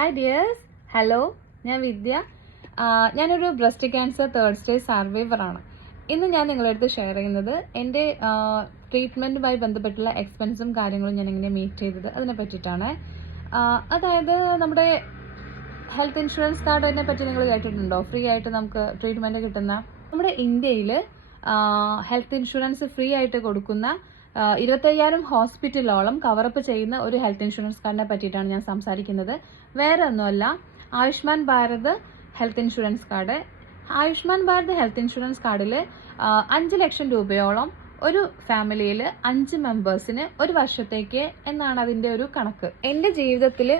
Hi dears, hello, ഞാൻ വിദ്യ. ഞാനൊരു breast cancer 3rd stage സർവൈവറാണ്. ഇന്ന് ഞാൻ നിങ്ങളുടെ അടുത്ത് ഷെയർ ചെയ്യുന്നത് എൻ്റെ ട്രീറ്റ്മെൻറ്റുമായി ബന്ധപ്പെട്ടുള്ള എക്സ്പെൻസും കാര്യങ്ങളും ഞാൻ എങ്ങനെ മീറ്റ് ചെയ്തത് അതിനെ പറ്റിയിട്ടാണ്. അതായത് നമ്മുടെ ഹെൽത്ത് ഇൻഷുറൻസ് കാർഡിനെ പറ്റി നിങ്ങൾ കേട്ടിട്ടുണ്ടോ? ഫ്രീ ആയിട്ട് നമുക്ക് ട്രീറ്റ്മെൻറ്റ് കിട്ടുന്ന നമ്മുടെ ഇന്ത്യയിൽ ഹെൽത്ത് ഇൻഷുറൻസ് ഫ്രീ ആയിട്ട് കൊടുക്കുന്ന 25,000 ഹോസ്പിറ്റലോളം കവറപ്പ് ചെയ്യുന്ന ഒരു ഹെൽത്ത് ഇൻഷുറൻസ് കാർഡിനെ പറ്റിയിട്ടാണ് ഞാൻ സംസാരിക്കുന്നത്. വേറെ ഒന്നുമല്ല, Ayushman Bharat health insurance card. Ayushman Bharat health insurance കാർഡിൽ 5 ലക്ഷം രൂപയോളം ഒരു ഫാമിലിയിൽ 5 മെമ്പേഴ്സിന് ഒരു വർഷത്തേക്ക് എന്നാണ് അതിൻ്റെ ഒരു കണക്ക്. എൻ്റെ ജീവിതത്തിൽ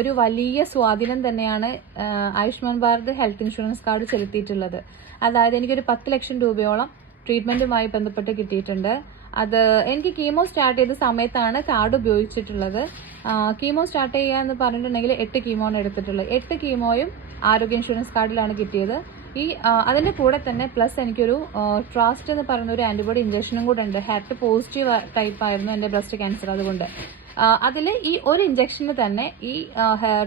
ഒരു വലിയ സ്വാധീനം തന്നെയാണ് Ayushman Bharat health insurance card ചെലുത്തിയിട്ടുള്ളത്. അതായത് എനിക്കൊരു 10 ലക്ഷം രൂപയോളം ട്രീറ്റ്മെൻറ്റുമായി ബന്ധപ്പെട്ട് കിട്ടിയിട്ടുണ്ട്. അത് എനിക്ക് കീമോ സ്റ്റാർട്ട് ചെയ്ത സമയത്താണ് കാർഡ് ഉപയോഗിച്ചിട്ടുള്ളത്. കീമോ സ്റ്റാർട്ട് ചെയ്യുക എന്ന് പറഞ്ഞിട്ടുണ്ടെങ്കിൽ 8 കീമോയാണ് എടുത്തിട്ടുള്ളത്. 8 കീമോയും ആരോഗ്യ ഇൻഷുറൻസ് കാർഡിലാണ് കിട്ടിയത്. അതിൻ്റെ കൂടെ തന്നെ പ്ലസ് എനിക്കൊരു ട്രാസ്റ്റ് എന്ന് പറയുന്ന ഒരു ആൻറ്റിബോഡി ഇഞ്ചക്ഷനും കൂടെ ഉണ്ട്. ഹാർട്ട് പോസിറ്റീവ് ടൈപ്പ് ആയിരുന്നു എൻ്റെ ബ്രസ്റ്റ് ക്യാൻസർ. അതുകൊണ്ട് അതിൽ ഈ ഒരു ഇഞ്ചക്ഷന് തന്നെ, ഈ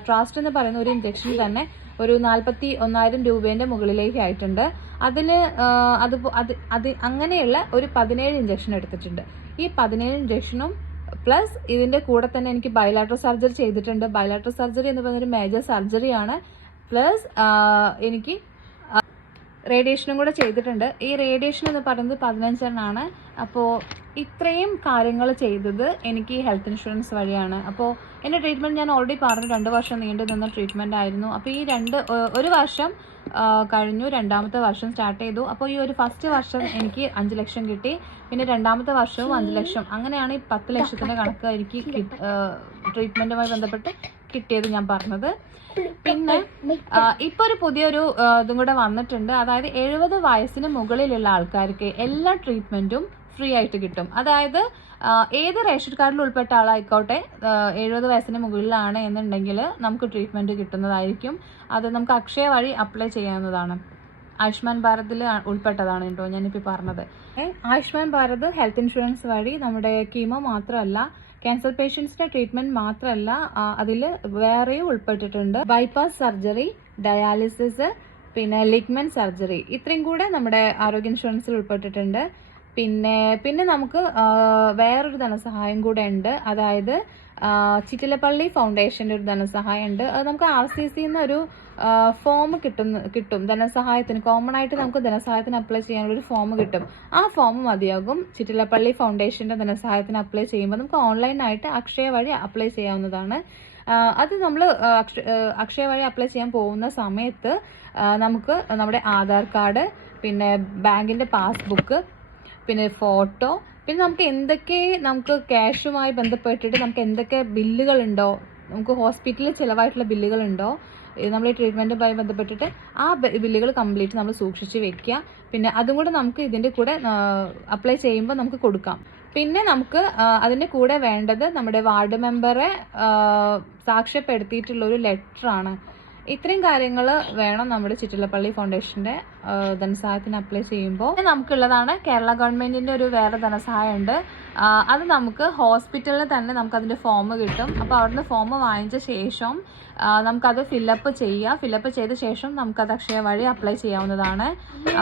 ട്രാസ്റ്റ് എന്ന് പറയുന്ന ഒരു ഇഞ്ചക്ഷന് തന്നെ ഒരു 41,000 രൂപേൻ്റെ മുകളിലേക്ക് ആയിട്ടുണ്ട്. അതിന് അങ്ങനെയുള്ള ഒരു 17 ഇഞ്ചക്ഷൻ എടുത്തിട്ടുണ്ട്. ഈ 17 ഇഞ്ചക്ഷനും പ്ലസ് ഇതിൻ്റെ കൂടെ തന്നെ എനിക്ക് ബൈലാട്രൽ സർജറി ചെയ്തിട്ടുണ്ട്. ബൈലാട്രൽ സർജറി എന്ന് പറയുന്നൊരു മേജർ സർജറിയാണ്. പ്ലസ് എനിക്ക് റേഡിയേഷനും കൂടെ ചെയ്തിട്ടുണ്ട്. ഈ റേഡിയേഷൻ എന്ന് പറയുന്നത് 15 എണ്ണമാണ്. അപ്പോൾ ഇത്രയും കാര്യങ്ങൾ ചെയ്തത് എനിക്ക് ഹെൽത്ത് ഇൻഷുറൻസ് വഴിയാണ്. അപ്പോൾ എൻ്റെ ട്രീറ്റ്മെൻറ്റ് ഞാൻ ഓൾറെഡി പറഞ്ഞു, 2 വർഷം നീണ്ടു നിന്ന ട്രീറ്റ്മെൻറ്റ് ആയിരുന്നു. അപ്പോൾ ഈ ഒരു വർഷം കഴിഞ്ഞു, 2ാമത്തെ വർഷം സ്റ്റാർട്ട് ചെയ്തു. അപ്പോൾ ഈ ഒരു ഫസ്റ്റ് വർഷം എനിക്ക് 5 ലക്ഷം കിട്ടി. പിന്നെ 2ാമത്തെ വർഷവും 5 ലക്ഷം. അങ്ങനെയാണ് ഈ 10 ലക്ഷത്തിൻ്റെ കണക്ക് എനിക്ക് ട്രീറ്റ്മെൻറ്റുമായി ബന്ധപ്പെട്ട് കിട്ടിയത് ഞാൻ പറഞ്ഞത്. പിന്നെ ഇപ്പോൾ ഒരു പുതിയൊരു ഇതും കൂടെ വന്നിട്ടുണ്ട്. അതായത് 70 വയസ്സിന് മുകളിലുള്ള ആൾക്കാർക്ക് എല്ലാ ട്രീറ്റ്മെൻറ്റും ഫ്രീ ആയിട്ട് കിട്ടും. അതായത് ഏത് റേഷൻ കാർഡിൽ ഉൾപ്പെട്ട ആളായിക്കോട്ടെ, 70 വയസ്സിന് മുകളിലാണ് എന്നുണ്ടെങ്കിൽ നമുക്ക് ട്രീറ്റ്മെൻറ്റ് കിട്ടുന്നതായിരിക്കും. അത് നമുക്ക് അക്ഷയ വഴി അപ്ലൈ ചെയ്യാവുന്നതാണ്. ആയുഷ്മാൻ ഭാരതിൽ ഉൾപ്പെട്ടതാണ് കേട്ടോ ഞാനിപ്പോൾ പറഞ്ഞത്. ആയുഷ്മാൻ ഭാരത് ഹെൽത്ത് ഇൻഷുറൻസ് വഴി നമ്മുടെ കീമോ മാത്രമല്ല, ക്യാൻസർ പേഷ്യൻസിന്റെ ട്രീറ്റ്മെന്റ് മാത്രമല്ല, അതിൽ വേറെയും ഉൾപ്പെട്ടിട്ടുണ്ട്. ബൈപ്പാസ് സർജറി, ഡയാലിസിസ്, പിന്നെ ലിഗ്മെന്റ് സർജറി, ഇത്രയും കൂടെ നമ്മുടെ ആരോഗ്യ ഇൻഷുറൻസിൽ ഉൾപ്പെട്ടിട്ടുണ്ട്. പിന്നെ നമുക്ക് വേറൊരു ധനസഹായം കൂടെ ഉണ്ട്. അതായത് ചിറ്റിലപ്പള്ളി ഫൗണ്ടേഷൻ്റെ ഒരു ധനസഹായം ഉണ്ട്. അത് നമുക്ക് RCC ഒരു ഫോം കിട്ടും ധനസഹായത്തിന്. കോമൺ ആയിട്ട് നമുക്ക് ധനസഹായത്തിന് അപ്ലൈ ചെയ്യാനുള്ളൊരു ഫോം കിട്ടും. ആ ഫോം മതിയാകും. ചിറ്റിലപ്പള്ളി ഫൗണ്ടേഷൻ്റെ ധനസഹായത്തിന് അപ്ലൈ ചെയ്യുമ്പോൾ നമുക്ക് ഓൺലൈനായിട്ട് അക്ഷയ വഴി അപ്ലൈ ചെയ്യാവുന്നതാണ്. അത് നമ്മൾ അക്ഷയ വഴി അപ്ലൈ ചെയ്യാൻ പോകുന്ന സമയത്ത് നമുക്ക് നമ്മുടെ ആധാർ കാർഡ്, പിന്നെ ബാങ്കിൻ്റെ പാസ്ബുക്ക്, പിന്നെ ഫോട്ടോ, പിന്നെ നമുക്ക് ക്യാഷുമായി ബന്ധപ്പെട്ടിട്ട് നമുക്ക് എന്തൊക്കെ ബില്ലുകളുണ്ടോ, നമുക്ക് ഹോസ്പിറ്റലിൽ ചിലവായിട്ടുള്ള ബില്ലുകളുണ്ടോ, നമ്മൾ ഈ ട്രീറ്റ്മെൻറ്റുമായി ബന്ധപ്പെട്ടിട്ട് ആ ബില്ലുകൾ കംപ്ലീറ്റ് നമ്മൾ സൂക്ഷിച്ച് വെക്കുക. പിന്നെ അതും കൂടെ നമുക്ക് ഇതിൻ്റെ കൂടെ അപ്ലൈ ചെയ്യുമ്പോൾ നമുക്ക് കൊടുക്കാം. പിന്നെ നമുക്ക് അതിൻ്റെ കൂടെ വേണ്ടത് നമ്മുടെ വാർഡ് മെമ്പറെ സാക്ഷ്യപ്പെടുത്തിയിട്ടുള്ളൊരു ലെറ്ററാണ്. ഇത്രയും കാര്യങ്ങൾ വേണം നമ്മുടെ ചിറ്റിലപ്പള്ളി ഫൗണ്ടേഷൻ്റെ ധനസഹായത്തിന് അപ്ലൈ ചെയ്യുമ്പോൾ. നമുക്കുള്ളതാണ് കേരള ഗവൺമെൻറ്റിൻ്റെ ഒരു വേറെ ധനസഹായം ഉണ്ട്. അത് നമുക്ക് ഹോസ്പിറ്റലിൽ തന്നെ നമുക്കതിൻ്റെ ഫോം കിട്ടും. അപ്പോൾ അവിടുന്ന് ഫോം വാങ്ങിച്ച ശേഷം നമുക്കത് ഫില്ലപ്പ് ചെയ്ത ശേഷം നമുക്കത് അക്ഷയ വഴി അപ്ലൈ ചെയ്യാവുന്നതാണ്.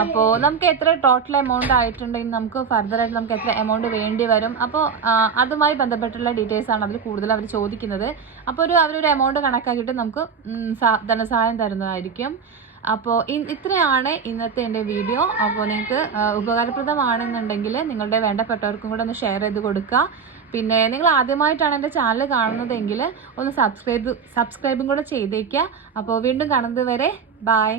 അപ്പോൾ നമുക്ക് എത്ര ടോട്ടൽ എമൗണ്ട് ആയിട്ടുണ്ടെങ്കിൽ നമുക്ക് ഫർദറായിട്ട് നമുക്ക് എത്ര എമൗണ്ട് വേണ്ടി വരും, അപ്പോൾ അതുമായി ബന്ധപ്പെട്ടുള്ള ഡീറ്റെയിൽസാണ് അതിൽ കൂടുതൽ അവർ ചോദിക്കുന്നത്. അപ്പോൾ അവരൊരു എമൗണ്ട് കണക്കാക്കിയിട്ട് നമുക്ക് ധനസഹായം തരുന്നതായിരിക്കും. അപ്പോൾ ഇത്രയാണ് ഇന്നത്തെ എൻ്റെ വീഡിയോ. അപ്പോൾ നിങ്ങൾക്ക് ഉപകാരപ്രദമാണെന്നുണ്ടെങ്കിൽ നിങ്ങളുടെ വേണ്ടപ്പെട്ടവർക്കും കൂടെ ഒന്ന് ഷെയർ ചെയ്ത് കൊടുക്കുക. പിന്നെ നിങ്ങൾ ആദ്യമായിട്ടാണ് എൻ്റെ ചാനൽ കാണുന്നതെങ്കിൽ ഒന്ന് സബ്സ്ക്രൈബും കൂടെ ചെയ്തേക്കുക. അപ്പോൾ വീണ്ടും കാണുന്നത് വരെ ബൈ.